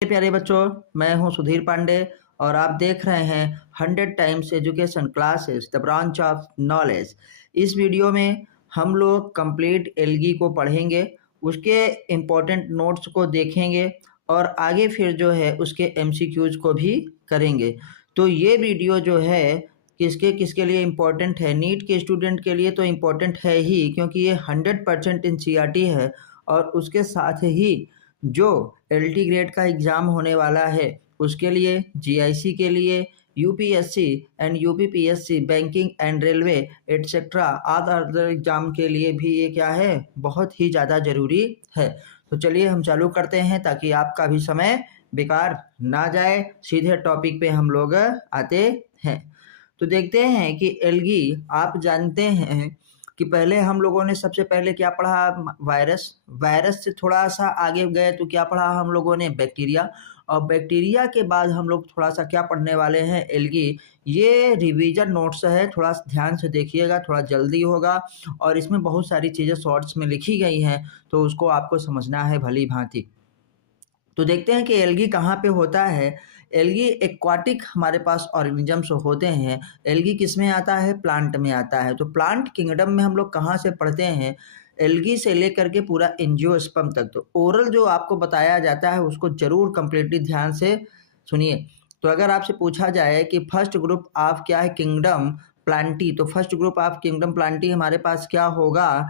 प्यारे बच्चों, मैं हूं सुधीर पांडे और आप देख रहे हैं 100 times education classes the branch of knowledge. इस वीडियो में हम लोग कंप्लीट एल्गी को पढ़ेंगे, उसके इम्पोर्टेंट नोट्स को देखेंगे और आगे फिर जो है उसके एमसीक्यूज को भी करेंगे। तो ये वीडियो जो है किसके किसके लिए इम्पोर्टेंट है? नीट के स्टूडेंट के लिए तो इम्पोर्टेंट है ही, क्योंकि ये 100% एनसीईआरटी है और उसके साथ ही जो एलटी ग्रेड का एग्ज़ाम होने वाला है उसके लिए, जीआईसी के लिए, UPSC and UPPSC, banking and railway etcetera other exam के लिए भी ये क्या है, बहुत ही ज़्यादा ज़रूरी है। तो चलिए हम चालू करते हैं ताकि आपका भी समय बेकार ना जाए। सीधे टॉपिक पे हम लोग आते हैं। तो देखते हैं कि एल्गी, आप जानते हैं कि पहले हम लोगों ने सबसे पहले क्या पढ़ा? वायरस से थोड़ा सा आगे गए तो क्या पढ़ा हम लोगों ने? बैक्टीरिया। और बैक्टीरिया के बाद हम लोग थोड़ा सा क्या पढ़ने वाले हैं? एल्गी। ये रिवीजन नोट्स है, थोड़ा ध्यान से देखिएगा, थोड़ा जल्दी होगा और इसमें बहुत सारी चीज़ें शॉर्ट्स में लिखी गई हैं तो उसको आपको समझना है भली भांति। तो देखते हैं कि एल्गी कहाँ पे होता है। एल्गी एक्वाटिक हमारे पास ऑर्गेनिजम्स होते हैं। एल्गी किस में आता है? प्लांट में आता है। तो प्लांट किंगडम में हम लोग कहाँ से पढ़ते हैं? एल्गी से लेकर के पूरा एंजियोस्पर्म तक। तो ओरल जो आपको बताया जाता है उसको जरूर कंप्लीटली ध्यान से सुनिए। तो अगर आपसे पूछा जाए कि फर्स्ट ग्रुप ऑफ क्या है? Kingdom plantae. तो first group of kingdom plantae हमारे पास क्या होगा?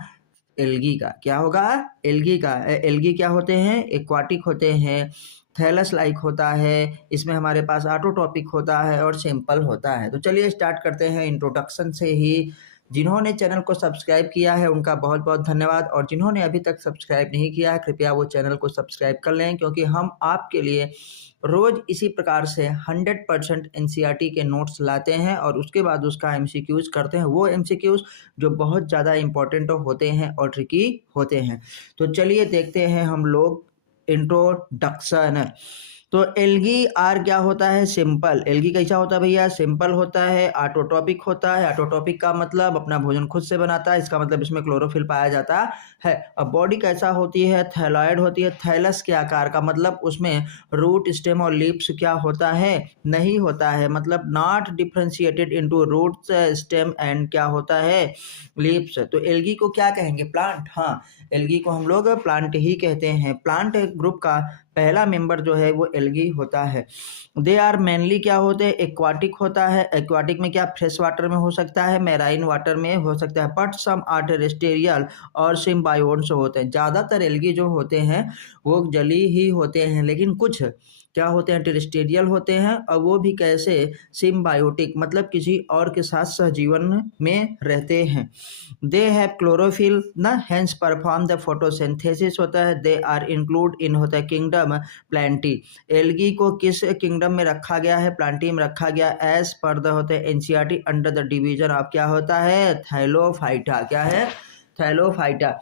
एल्गी का। क्या होगा? एल्गी का। एल्गी क्या होते हैं? एक्वाटिक होते हैं, थैलस लाइक होता है, इसमें हमारे पास ऑटोटॉपिक होता है और सिंपल होता है। तो चलिए स्टार्ट करते हैं इंट्रोडक्शन से ही। जिन्होंने चैनल को सब्सक्राइब किया है उनका बहुत बहुत धन्यवाद, और जिन्होंने अभी तक सब्सक्राइब नहीं किया है कृपया वो चैनल को सब्सक्राइब कर लें, क्योंकि हम आपके लिए रोज इसी प्रकार से 100% एनसीईआरटी के नोट्स लाते हैं और उसके बाद उसका एमसीक्यूज करते हैं। वो एमसीक्यूज जो बहुत ज़्यादा इंपॉर्टेंट होते हैं और ट्रिकी होते हैं। तो चलिए देखते हैं हम लोग इंट्रोडक्शन। तो एल्गी आर क्या होता है? सिंपल। एल्गी कैसा होता है भैया? सिंपल होता है, ऑटोटॉपिक होता है। ऑटोटॉपिक का मतलब अपना भोजन खुद से बनाता है, इसका मतलब इसमें क्लोरोफिल पाया जाता है। अब बॉडी कैसा होती है? थैलॉइड होती है। थैलस के आकार का मतलब उसमें रूट, स्टेम और लीव्स क्या होता है? नहीं होता है, मतलब not differentiated into roots, stem and क्या होता है? लीव्स। तो एल्गी को क्या कहेंगे? प्लांट। हाँ, एल्गी को हम लोग प्लांट ही कहते हैं। प्लांट ग्रुप का पहला मेंबर जो है वो एल्गी होता है। दे आर मेनली क्या होते हैं? एक्वाटिक होता है। एक्वाटिक में क्या? फ्रेश वाटर में हो सकता है, मैराइन वाटर में हो सकता है, बट सम आर टेरेस्टेरियल और सिम्बायोट्स होते हैं। ज़्यादातर एल्गी जो होते हैं वो जली ही होते हैं, लेकिन कुछ क्या होते हैं? टेरेस्टेरियल होते हैं, और वो भी कैसे? सिम्बायोटिक, मतलब किसी और के साथ सहजीवन में रहते हैं। दे हैव क्लोरोफिल ना, हेंस परफॉर्म द फोटोसिंथेसिस होता है। दे आर इंक्लूड इन होता है किंगडम प्लांटी। एल्गी को किस किंगडम में रखा गया है? प्लांटी में रखा गया, एज पर द होते हैं NCERT under the division of क्या होता है? थैलोफाइटा। क्या है? थैलोफाइटा।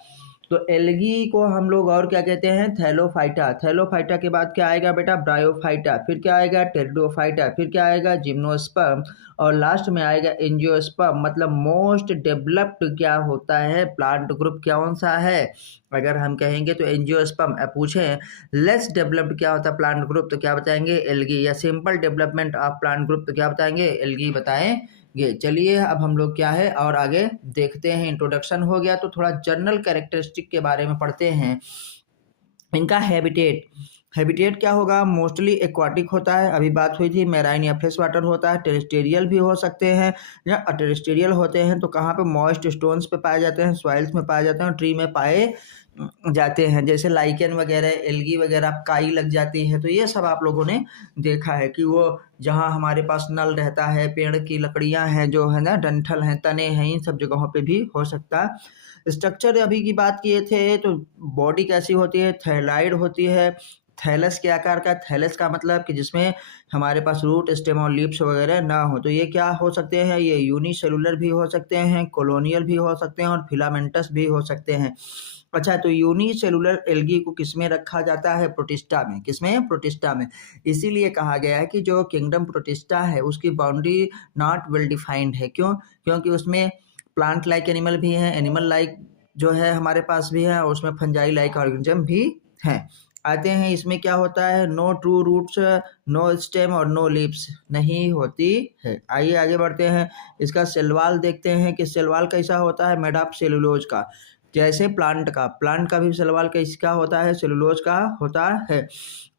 तो एल्गी को हम लोग और क्या कहते हैं? थैलोफाइटा। थैलोफाइटा के बाद क्या आएगा बेटा? ब्रायोफाइटा। फिर क्या आएगा? टेरिडोफाइटा। फिर क्या आएगा? जिम्नोस्पर्म। और लास्ट में आएगा एंजियोस्पर्म। मतलब मोस्ट डेवलप्ड क्या होता है? प्लांट ग्रुप कौन सा है? अगर हम कहेंगे तो एंजियोस्पर्म। पूछें लेस डेवलप्ड क्या होता है प्लांट ग्रुप, तो क्या बताएंगे? एल्गी। या simple development of plant group तो क्या बताएंगे? एल्गी बताएंगे। चलिए अब हम लोग क्या है और आगे देखते हैं। इंट्रोडक्शन हो गया तो थोड़ा जनरल कैरेक्टरिस्टिक के बारे में पढ़ते हैं। इनका हैबिटेट। हैबिटेट क्या होगा? मोस्टली एक्वाटिक होता है, अभी बात हुई थी। मैराइन या फ्रेश वाटर होता है। टेरेस्टेरियल भी हो सकते हैं, या टेरेस्टेरियल होते हैं तो कहाँ पे? मॉइस्ट स्टोन्स पे पाए जाते हैं, सॉइल्स में पाए जाते हैं और ट्री में पाए जाते हैं। जैसे लाइकेन वगैरह, एल्गी वगैरह काई लग जाती है, तो ये सब आप लोगों ने देखा है कि वो जहाँ हमारे पास नल रहता है, पेड़ की लकड़ियाँ हैं जो है ना, डंठल हैं, तने हैं, इन सब जगहों पे भी हो सकता है। स्ट्रक्चर अभी की बात किए थे तो बॉडी कैसी होती है? थैलाइड होती है। थैलस के आकार का। थैलस का मतलब कि जिसमें हमारे पास रूट, स्टेम और लीव्स वगैरह ना हो। तो ये क्या हो सकते हैं? ये यूनिसेलुलर भी हो सकते हैं, कॉलोनियल भी हो सकते हैं और फिलामेंटस भी हो सकते हैं। अच्छा, तो यूनिसेलुलर एल्गी को किसमें रखा जाता है? प्रोटिस्टा में। किसमें? प्रोटिस्टा में। इसीलिए कहा गया है कि जो किंगडम प्रोटिस्टा है उसकी बाउंड्री नॉट वेल डिफाइंड है। क्यों? क्योंकि उसमें प्लांट लाइक एनिमल भी हैं, एनिमल लाइक जो है हमारे पास भी है, और उसमें फंजाई लाइक ऑर्गेनिज्म भी हैं। आते हैं इसमें क्या होता है, no true roots, no stem और नो लीव्स नहीं होती है। आइए आगे बढ़ते हैं। इसका सेल वॉल देखते हैं कि सेल वॉल कैसा होता है, मेड ऑफ सेलुलोज का। जैसे प्लांट का भी सेल वॉल कैसा होता है, सेलुलोज का होता है।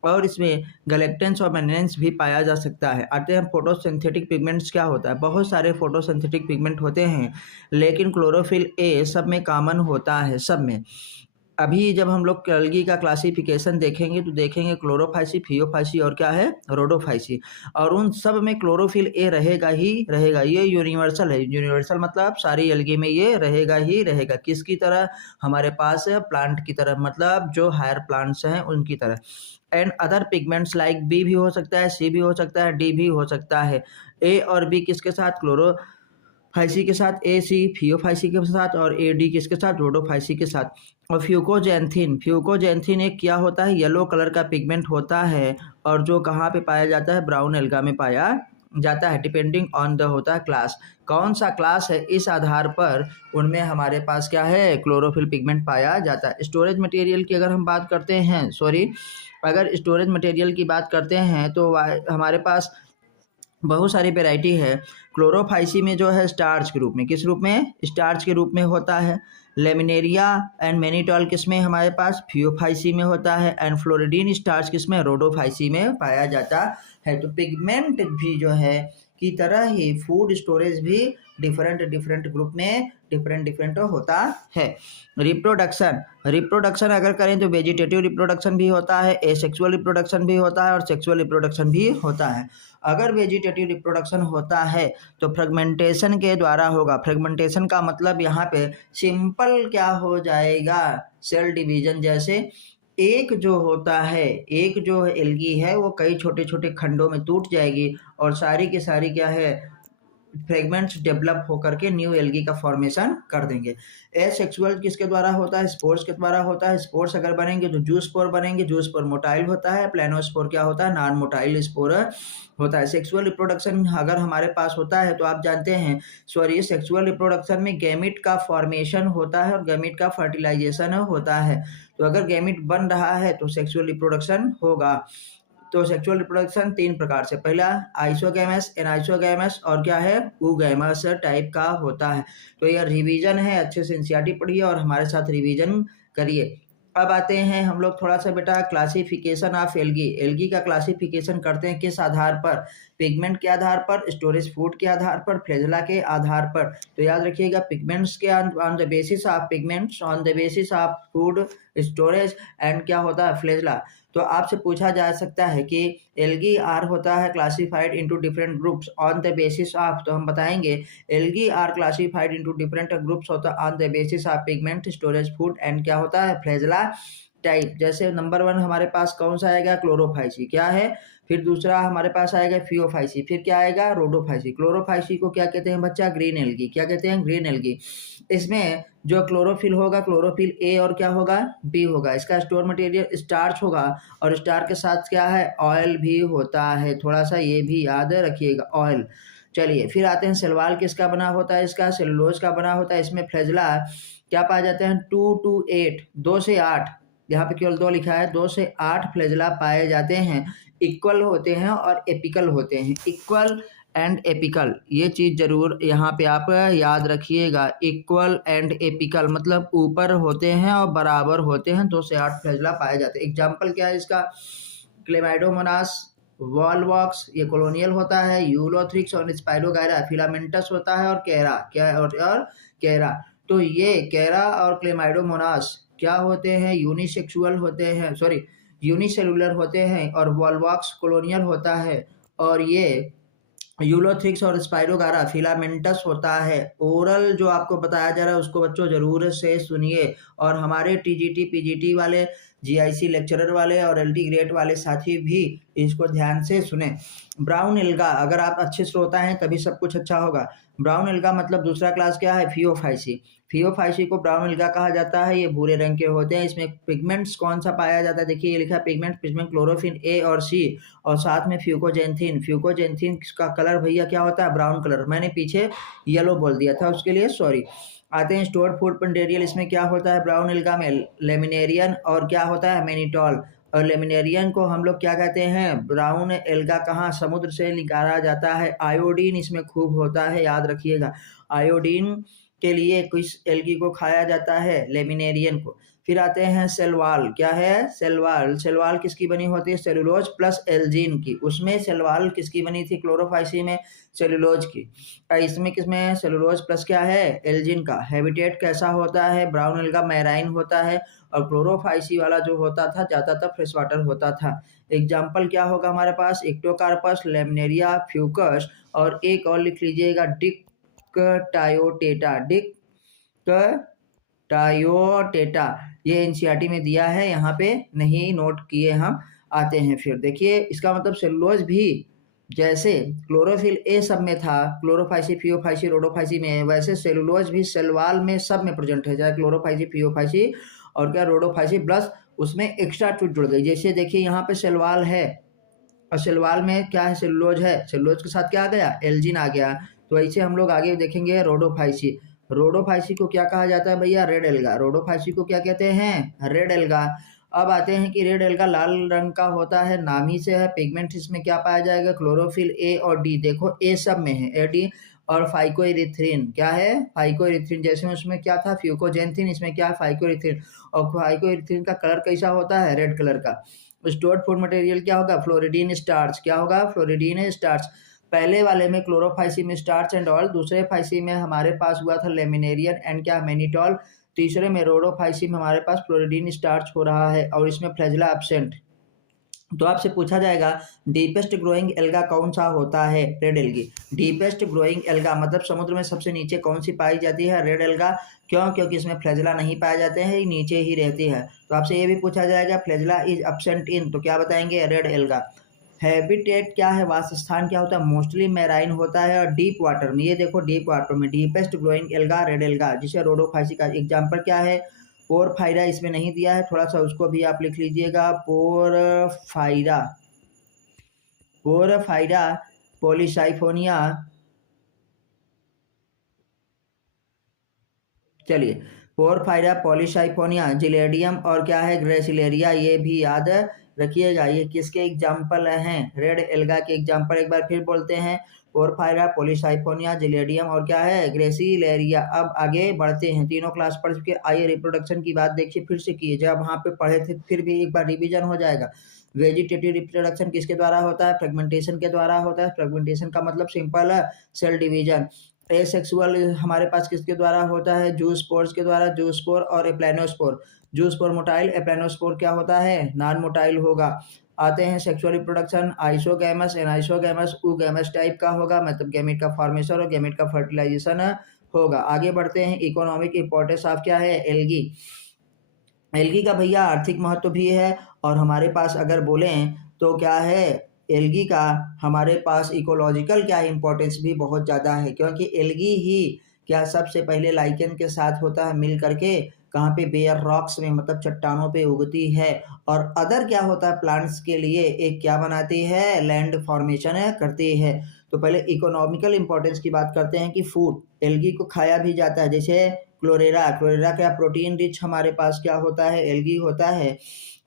और इसमें गैलेक्टेंस और मेनेंस भी पाया जा सकता है। आते हैं फोटोसिंथेटिक पिगमेंट्स क्या होता है। बहुत सारे फोटोसिंथेटिक पिगमेंट होते हैं, लेकिन क्लोरोफिल ए सब में कॉमन होता है, सब में। अभी जब हम लोग एल्गी का क्लासिफिकेशन देखेंगे तो देखेंगे क्लोरोफाइसी, फियोफाइसी और क्या है, रोडोफाइसी। और उन सब में क्लोरोफिल ए रहेगा ही रहेगा। ये यूनिवर्सल है। यूनिवर्सल मतलब सारी एल्गी में ये रहेगा ही रहेगा। किसकी तरह, हमारे पास प्लांट की तरह, मतलब जो हायर प्लांट्स हैं उनकी तरह। एंड अदर पिगमेंट्स लाइक बी भी हो सकता है, सी भी हो सकता है, डी भी हो सकता है। ए और बी किसके साथ, क्लोरोफाइसी के साथ, ए सी फियोफाइसी के साथ, और ए डी किसके साथ, रोडोफाइसी के साथ। और फ्यूकोजेंथिन एक क्या होता है, येलो कलर का पिगमेंट होता है, और जो कहाँ पे पाया जाता है, ब्राउन एल्गा में पाया जाता है। डिपेंडिंग ऑन द होता है क्लास, कौन सा क्लास है, इस आधार पर उनमें हमारे पास क्या है, क्लोरोफिल पिगमेंट पाया जाता है। स्टोरेज मटेरियल की अगर हम बात करते हैं, अगर स्टोरेज मटेरियल की बात करते हैं तो हमारे पास बहुत सारी वैरायटी है। क्लोरोफाइसी में जो है स्टार्च के रूप में, किस रूप में, स्टार्च के रूप में होता है। लेमिनेरिया एंड मैनिटॉल किस में, हमारे पास फियोफाइसी में होता है। एंड फ्लोरिडीन स्टार्च किस में, रोडोफाइसी में पाया जाता है। तो पिगमेंट भी जो है की तरह ही फूड स्टोरेज भी डिफरेंट ग्रुप में डिफरेंट होता है। रिप्रोडक्शन अगर करें तो वेजिटेटिव रिप्रोडक्शन भी होता है, एसेक्सुअल रिप्रोडक्शन भी होता है, और सेक्सुअल रिप्रोडक्शन भी होता है। अगर वेजिटेटिव रिप्रोडक्शन होता है तो फ्रेगमेंटेशन के द्वारा होगा। फ्रेगमेंटेशन का मतलब यहाँ पे सिंपल क्या हो जाएगा, सेल डिवीजन। जैसे एक जो एल्गी है वो कई छोटे छोटे खंडों में टूट जाएगी, और सारी की सारी क्या है, फ्रेगमेंट्स डेवलप होकर के न्यू एल्गी का फॉर्मेशन कर देंगे। एसेक्सुअल किसके द्वारा होता है, स्पोर्स के द्वारा होता है। स्पोर्स अगर बनेंगे तो जूस्पोर बनेंगे। जूस्पोर मोटाइल होता है। प्लेनोस्पोर क्या होता है, नॉन मोटाइल स्पोर होता है। सेक्सुअल रिप्रोडक्शन अगर हमारे पास होता है तो आप जानते हैं, सेक्सुअल रिप्रोडक्शन में गैमिट का फॉर्मेशन होता है और गैमिट का फर्टिलाइजेशन होता है। तो अगर गैमिट बन रहा है तो सेक्सुअल रिप्रोडक्शन होगा। तो सेक्सुअल रिप्रोडक्शन 3 प्रकार से, पहला आइसोगैमस, एनाइसोगैमस, और क्या है, ऊगैमस टाइप का होता है। तो यह रिवीजन है, अच्छे से एनसीईआरटी पढ़िए और हमारे साथ रिवीजन करिए। अब आते हैं हम लोग थोड़ा सा बेटा क्लासिफिकेशन ऑफ एल्गी का क्लासिफिकेशन करते हैं किस आधार पर, पिगमेंट के आधार पर, स्टोरेज फूड के आधार पर, फ्लैजेला के आधार पर। तो याद रखिएगा, पिगमेंट्स के on the basis of pigments, on the basis of food storage, and क्या होता है, फ्लैजेला। तो आपसे पूछा जा सकता है कि एल्गी आर होता है classified into different groups on the basis of, तो हम बताएंगे algae are classified into different groups होता है on the basis of pigment, storage food, and क्या होता है, फ्लैजेला टाइप। जैसे नंबर 1 हमारे पास कौन सा आएगा, क्लोरोफाइसी क्या है। फिर दूसरा हमारे पास आएगा फियोफाइसी, फिर क्या आएगा, रोडोफाइसी। क्लोरोफाइसी को क्या कहते हैं बच्चा, ग्रीन एल्गी। क्या कहते हैं, ग्रीन एल्गी। इसमें जो क्लोरोफिल होगा, क्लोरोफिल ए और क्या होगा, बी होगा। इसका स्टोर मटेरियल स्टार्च होगा, और स्टार के साथ क्या है, ऑयल भी होता है। थोड़ा सा ये भी याद रखिएगा, ऑयल। चलिए फिर आते हैं सेलवाल किसका बना होता है, इसका सेलुलोज का बना होता है। इसमें फ्लैजेला क्या पाए जाते हैं, 2 to 8, 2 से 8, यहाँ पे केवल 2 लिखा है, 2 से 8 फ्लैजेला पाए जाते हैं। इक्वल होते हैं और एपिकल होते हैं। इक्वल एंड एपिकल, ये चीज़ जरूर यहाँ पे आप याद रखिएगा। इक्वल एंड एपिकल मतलब ऊपर होते हैं और बराबर होते हैं। 2 से 8 फ्लैजेला पाए जाते हैं। एग्जाम्पल क्या है इसका, क्लेमाइडोमोनास, वॉलवॉक्स ये कॉलोनियल होता है, यूलोथ्रिक्स और स्पाइरोगायरा फिलामेंटस होता है, और कैरा। तो ये कैरा और क्लेमाइडोमोनास क्या होते हैं, यूनिसेलुलर होते हैं, और वॉलवॉक्स कॉलोनियल होता है, और ये यूलोथ्रिक्स और स्पाइरोगारा फिलामेंटस होता है। ओरल जो आपको बताया जा रहा है उसको बच्चों जरूर से सुनिए, और हमारे टीजीटी पीजीटी वाले, जीआईसी लेक्चरर वाले और एलटी ग्रेड वाले साथी भी इसको ध्यान से सुने। ब्राउन एल्गा, अगर आप अच्छे श्रोता हैं तभी सब कुछ अच्छा होगा। ब्राउन एल्गा मतलब दूसरा क्लास क्या है, फियोफाइसी को ब्राउन एल्गा कहा जाता है। ये भूरे रंग के होते हैं। इसमें पिगमेंट्स कौन सा पाया जाता है, देखिए ये लिखा है पिगमेंट, इसमें क्लोरोफिल ए और सी, और साथ में फ्यूकोजेंथिन का कलर भैया क्या होता है, ब्राउन कलर। मैंने पीछे येलो बोल दिया था, उसके लिए सॉरी। आते हैं स्टोर्ड फूड मटेरियल, इसमें क्या होता है ब्राउन एल्गा में, लेमिनेरियन और क्या होता है, मैनिटॉल, और लेमिनेरियन को हम लोग क्या कहते हैं, ब्राउन एल्गा कहाँ समुद्र से निकाला जाता है। आयोडीन इसमें खूब होता है, याद रखिएगा। आयोडीन के लिए किस एल्गी को खाया जाता है, लेमिनेरियन को। फिर आते हैं सेलवाल, क्या है सेलवाल, सेलवाल किसकी बनी होती है, सेलुलोज प्लस एल्जीन की। उसमें सेलवाल किसकी बनी थी, क्लोरोफाइसी में सेलुलोज की। इसमें किसमें सेलुलोज प्लस क्या है, एल्जीन का। हैबिटेट कैसा होता है, ब्राउन एल्गा मैराइन होता है। और क्लोरोफाइसी वाला जो होता था ज़्यादातर फ्रेश वाटर होता था। एग्जाम्पल क्या होगा हमारे पास, इक्टोकार्पस, लेमनेरिया, फ्यूकस, और एक और लिख लीजिएगा डिक्टायोटेटा, डिक्टायोटेटा। ये एनसीईआरटी में दिया है, यहाँ पे नहीं नोट किए हम। आते हैं फिर देखिए, इसका मतलब सेलुलोज भी जैसे क्लोरोफिल ए सब में था, क्लोरोफाइसी, फियोफाइसी, रोडोफाइसी में है, वैसे सेलुलोज भी सेलवाल में सब में प्रेजेंट है, चाहे क्लोरोफाइसी, फियोफाइसी और क्या रोडोफाइसी, प्लस उसमें एक्स्ट्रा चीज जुड़ गई। जैसे देखिए यहाँ पे सेलवाल है और सेलवाल में क्या है, सेलुलोज है, सेलुलोज के साथ क्या आ गया, एल्जीन आ गया। तो ऐसे हम लोग आगे देखेंगे रोडोफाइसी। रोडोफाइसी को क्या कहा जाता है भैया, रेड एल्गा। रोडोफाइसी को क्या कहते हैं, रेड एल्गा। अब आते हैं कि रेड एल्गा लाल रंग का होता है, नाम ही से है। पिगमेंट इसमें क्या पाया जाएगा, क्लोरोफिल ए और डी। देखो ए सब में है, ए डी। और फाइकोइरिथ्रिन क्या है, फाइकोइरिथ्रिन। जैसे उसमें क्या था, फ्यूकोजेंथिन, इसमें क्या है, फाइकोइरिथ्रिन। और फाइकोइरिथ्रिन का कलर कैसा होता है, रेड कलर का। स्टोर्ड फूड मटेरियल क्या होगा, फ्लोरिडीन स्टार्च। क्या होगा, फ्लोरिडीन स्टार्च। पहले वाले में क्लोरोफाइसी में स्टार्च एंड ऑल, दूसरे फाइसी में हमारे पास हुआ था लेमिनेरियन एंड क्या, मैनिटॉल। तीसरे में रोडोफाइसी में हमारे पास फ्लोरिडीन स्टार्च हो रहा है और इसमें फ्लैजिला एब्सेंट। तो आपसे पूछा जाएगा डीपेस्ट ग्रोइंग एल्गा कौन सा होता है, red algae. Deepest growing alga मतलब समुद्र में सबसे नीचे कौन सी पाई जाती है, रेड एल्गा। क्यों, क्योंकि इसमें फ्लैजिला नहीं पाए जाते हैं, नीचे ही रहती है। तो आपसे ये भी पूछा जाएगा फ्लैजिला इज एब्सेंट इन, तो क्या बताएंगे, रेड एल्गा। हैबिटेट क्या है, वासस्थान क्या होता है, मोस्टली मैराइन होता है और डीप वाटर में। ये देखो डीप वाटर में deepest growing alga red alga, जिसे रोडोफाइसी का एग्जाम्पल क्या है, पोरफायरा। इसमें नहीं दिया है, थोड़ा सा उसको भी आप लिख लीजिएगा, पोरफायरा, पोरफायरा पॉलीसाइफोनिया। चलिए, पोरफायरा पॉलीसाइफोनिया, जिलेडियम और क्या है, ग्रेसिलेरिया, ये भी याद रखिएगा। ये किसके एग्जाम्पल हैं, रेड एल्गा के एग्जाम्पल। एक बार फिर बोलते हैं, पोरफायरा, पॉलीसाइफोनिया, जिलेडियम और क्या है, ग्रेसिलेरिया। अब आगे बढ़ते हैं, तीनों क्लास पढ़ चुके। आइए रिप्रोडक्शन की बात देखिए फिर से किए, जब वहाँ पे पढ़े थे फिर भी एक बार रिवीजन हो जाएगा। वेजिटेटिव रिप्रोडक्शन किसके द्वारा होता है, फ्रेगमेंटेशन के द्वारा होता है। फ्रेगमेंटेशन का मतलब सिंपल है, सेल डिवीजन। एसेक्सुअल हमारे पास किसके द्वारा होता है, जूस्पोर्स के द्वारा, जूस्पोर और एप्लानोस्पोर। जूस्पोर मोटाइल, एप्लानोस्पोर क्या होता है, नॉन मोटाइल होगा। आते हैं sexual reproduction, isogamous, anisogamous, oogamous type का होगा, मतलब गैमेट का फॉर्मेशन और गैमेट का फर्टिलाइजेशन होगा। आगे बढ़ते हैं, इकोनॉमिक इंपॉर्टेंस ऑफ क्या है, एल्गी। एल्गी का भैया आर्थिक महत्व भी है, और हमारे पास अगर बोलें तो क्या है, एल्गी का हमारे पास इकोलॉजिकल क्या इंपॉर्टेंस भी बहुत ज़्यादा है, क्योंकि एल्गी ही क्या सबसे पहले लाइकेन के साथ होता है मिल करके, कहाँ पे, बेयर रॉक्स में, मतलब चट्टानों पे उगती है। और अदर क्या होता है, प्लांट्स के लिए एक क्या बनाती है, लैंड फॉर्मेशन करती है। तो पहले इकोनॉमिकल इंपॉर्टेंस की बात करते हैं कि फूड, एल्गी को खाया भी जाता है। जैसे क्लोरेरा, क्लोरेरा क्या प्रोटीन रिच हमारे पास क्या होता है, एल्गी होता है।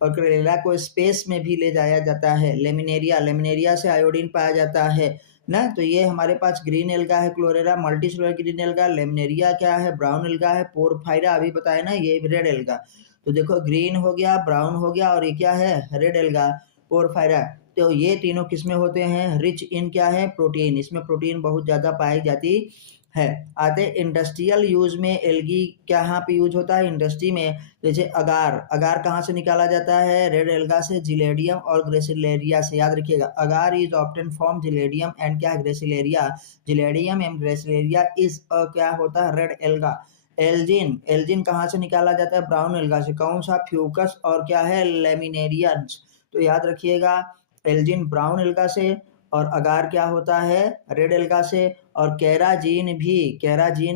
और क्लोरेरा को स्पेस में भी ले जाया जाता है। लेमिनेरिया, लेमिनेरिया से आयोडीन पाया जाता है ना। तो ये हमारे पास ग्रीन एल्गा है, क्लोरेरा मल्टीसेलुलर ग्रीन एल्गा। लेमिनेरिया क्या है, ब्राउन एल्गा है। पोरफायरा अभी बताया ना, ये रेड एल्गा। तो देखो ग्रीन हो गया, ब्राउन हो गया, और ये क्या है, रेड एल्गा, पोरफायरा। तो ये तीनों किसमें होते हैं, रिच इन क्या है, प्रोटीन। इसमें प्रोटीन बहुत ज़्यादा पाई जाती है। आते इंडस्ट्रियल यूज में एल्गी कहाँ पे यूज होता है, इंडस्ट्री में। जैसे अगार, अगार कहाँ से निकाला जाता है, रेड एल्गा से, जिलेडियम और ग्रेसिलेरिया से। याद रखिएगा, agar is obtain from Gelidium and क्या है, Gracilaria. Gelidium and Gracilaria is क्या होता है, रेड एल्गा। एल्जिन, एल्जिन कहाँ से निकाला जाता है, ब्राउन एल्गा से। कौन सा, फ्यूकस और क्या है, लेमिनेरियंस। तो याद रखिएगा, एल्जिन ब्राउन एल्गा से, और अगार क्या होता है, रेड एल्गा से। और केराजीन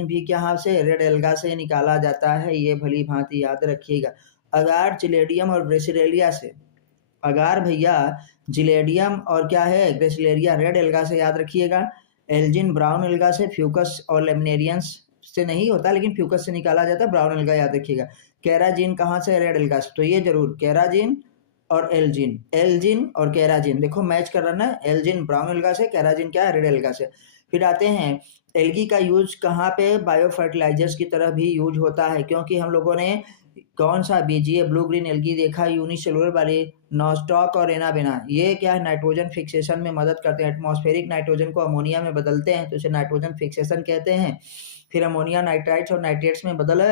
भी कहाँ से, रेड एल्गा से निकाला जाता है। ये भली भांति याद रखिएगा। अगार, जिलेडियम और ग्रेसिलेरिया से। अगार भैया जिलेडियम और क्या है, ग्रेसिलेरिया, रेड एल्गा से याद रखिएगा। एल्जिन ब्राउन एल्गा से, फ्यूकस और लेमिनेरियंस से नहीं होता, लेकिन फ्यूकस से निकाला जाता है, ब्राउन एल्गा याद रखिएगा। केराजीन कहाँ से, रेड एल्गा से। तो ये जरूर केराजीन और एल्जिन, एल्जिन और केराजिन, देखो मैच कर रहा है ना, एल्जिन ब्राउन एल्गा से, केराजिन क्या है, रेड एल्गा से। फिर आते हैं एल्गी का यूज कहाँ पे, बायो फर्टिलाइजर्स की तरह भी यूज होता है, क्योंकि हम लोगों ने कौन सा बीजीए ब्लू ग्रीन एल्गी देखा, यूनिसेलुलर वाली, नॉस्टॉक और एनाबेना, ये क्या है, नाइट्रोजन फिक्सेशन में मदद करते हैं, एटमॉस्फेरिक नाइट्रोजन को अमोनिया में बदलते हैं तो इसे नाइट्रोजन फिक्सेशन कहते हैं। फिर अमोनिया नाइट्राइट्स और नाइट्रेट्स में बदल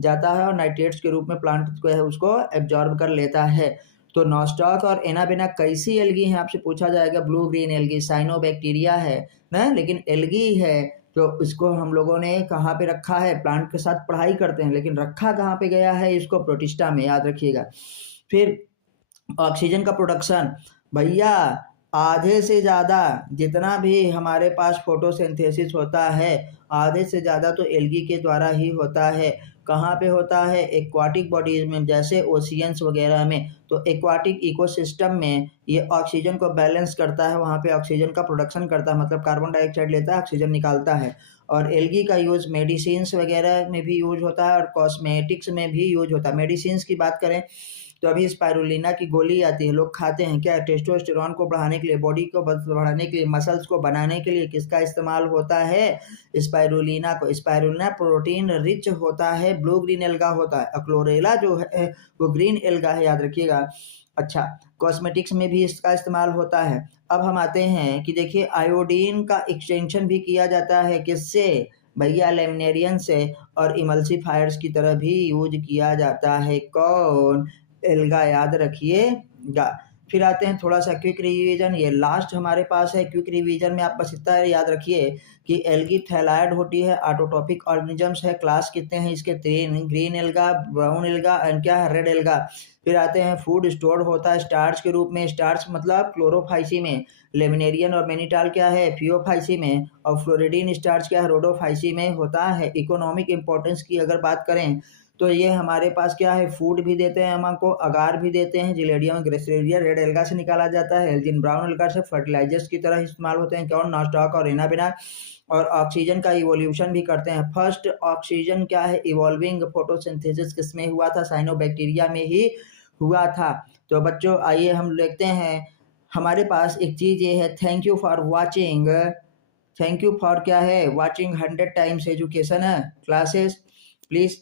जाता है और नाइट्रेट्स के रूप में प्लांट को है उसको एब्जॉर्ब कर लेता है। तो नॉस्टॉक और एनाबेना कैसी एल्गी हैं आपसे पूछा जाएगा, ब्लू ग्रीन एल्गी, साइनोबैक्टीरिया है ना, लेकिन एल्गी है। तो इसको हम लोगों ने कहाँ पे रखा है, प्लांट के साथ पढ़ाई करते हैं, लेकिन रखा कहाँ पे गया है, इसको प्रोटिस्टा में, याद रखिएगा। फिर ऑक्सीजन का प्रोडक्शन, भैया आधे से ज़्यादा जितना भी हमारे पास फोटोसिंथेसिस होता है, आधे से ज़्यादा तो एल्गी के द्वारा ही होता है। कहाँ पे होता है, एक्वाटिक बॉडीज में, जैसे ओशियंस वगैरह में। तो एक्वाटिक इकोसिस्टम में ये ऑक्सीजन को बैलेंस करता है, वहाँ पे ऑक्सीजन का प्रोडक्शन करता है, मतलब कार्बन डाइऑक्साइड लेता है, ऑक्सीजन निकालता है। और एल्गी का यूज़ मेडिसिन्स वगैरह में भी यूज होता है और कॉस्मेटिक्स में भी यूज होता है। मेडिसिन्स की बात करें तो अभी स्पाइरुलिना की गोली आती है, लोग खाते हैं, क्या, टेस्टोस्टेरोन को बढ़ाने के लिए, बॉडी को बढ़ाने के लिए, मसल्स को बनाने के लिए किसका इस्तेमाल होता है, स्पाइरुलिना को। स्पाइरुलिना प्रोटीन रिच होता है, ब्लू ग्रीन एल्गा होता है। अक्लोरेला जो है वो ग्रीन एल्गा है, याद रखिएगा। अच्छा, कॉस्मेटिक्स में भी इसका इस्तेमाल होता है। अब हम आते हैं कि देखिए आयोडीन का एक्सटेंशन भी किया जाता है, किससे, भैया लेमिनेरियन से, और इमल्सिफायर्स की तरह भी यूज किया जाता है, कौन, एल्गा, याद रखिएगा। फिर आते हैं थोड़ा सा क्विक रिवीजन, ये लास्ट हमारे पास है क्विक रिवीजन में, आप बस इतना याद रखिए कि एल्गी थैलाइड होती है, ऑटोट्रॉपिक ऑर्गेनिजम्स है, क्लास कितने हैं इसके, 3, green alga, brown alga and क्या है, रेड एल्गा। फिर आते हैं फूड स्टोर होता है स्टार्च के रूप में, स्टार्च मतलब क्लोरोफाइसी में, लेमिनेरियन और मेनिटाल क्या है, फियोफाइसी में, और फ्लोरिडीन स्टार्च क्या है, रोडोफाइसी में होता है। इकोनॉमिक इंपॉर्टेंस की अगर बात करें तो ये हमारे पास क्या है, फूड भी देते हैं हमको, अगार भी देते हैं, जिलेडियम ग्रेसिलिया रेड एल्गा से निकाला जाता है, एल्जिन ब्राउन एल्गा से फर्टिलाइजर्स की तरह इस्तेमाल होते हैं, कौन, नॉस्टॉक और एनाबेना। और ऑक्सीजन का इवोल्यूशन भी करते हैं। फर्स्ट ऑक्सीजन क्या है, इवॉल्विंग फोटोसिंथेसिस किसमें हुआ था, साइनोबैक्टीरिया में ही हुआ था। तो बच्चों आइए हम देखते हैं, हमारे पास एक चीज़ ये है, thank you for watching, thank you for क्या है, वॉचिंग 100 टाइम्स एजुकेशन है क्लासेस, प्लीज़